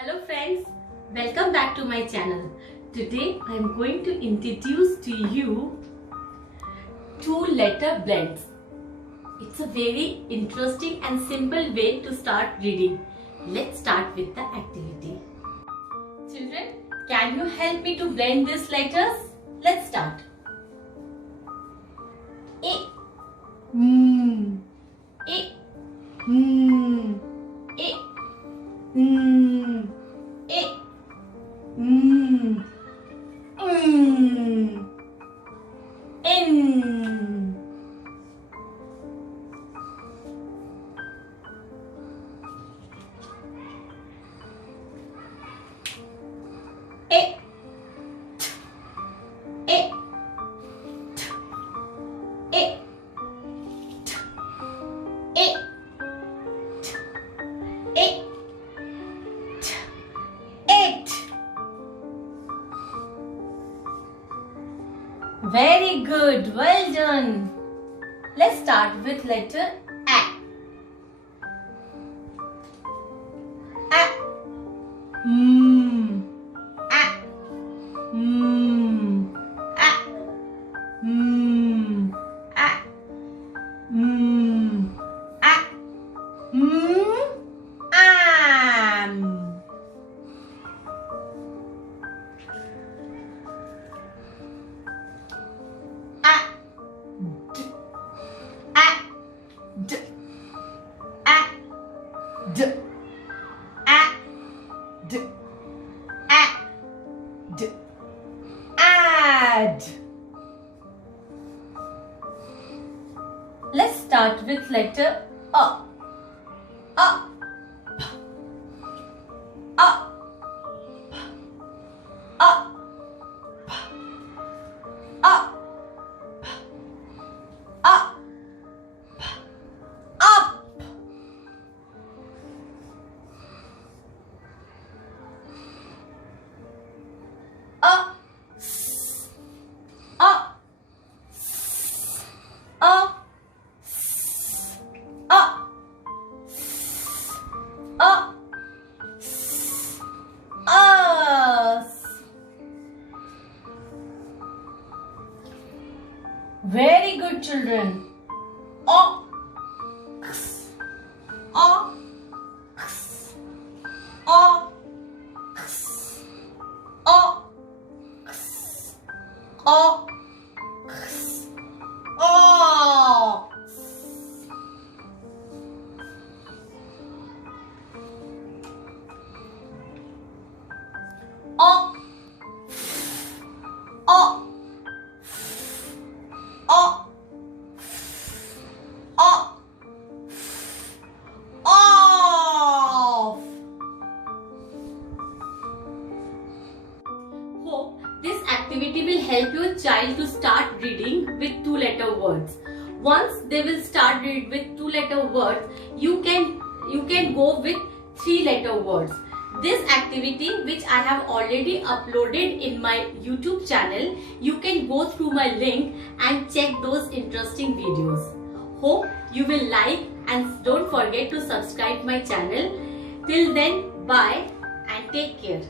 Hello friends, welcome back to my channel. Today I am going to introduce to you two-letter blends. It's a very interesting and simple way to start reading. Let's start with the activity. Children, can you help me to blend these letters? Let's start. A, A, A, A, Very good, well done. Let's start with letter A. A. A. A. A. Add. Let's start with letter A. A. A. A. A. A. Up. A. Very good, children. Ox, ox, ox, ox, ox, ox. O, o, o, o, off. Hope this activity will help your child to start reading with two-letter words. Once they will start read with two-letter words, you can go with three-letter words. This activity, which I have already uploaded in my YouTube channel, you can go through my link and check those interesting videos. Hope you will like and don't forget to subscribe my channel. Till then, bye and take care.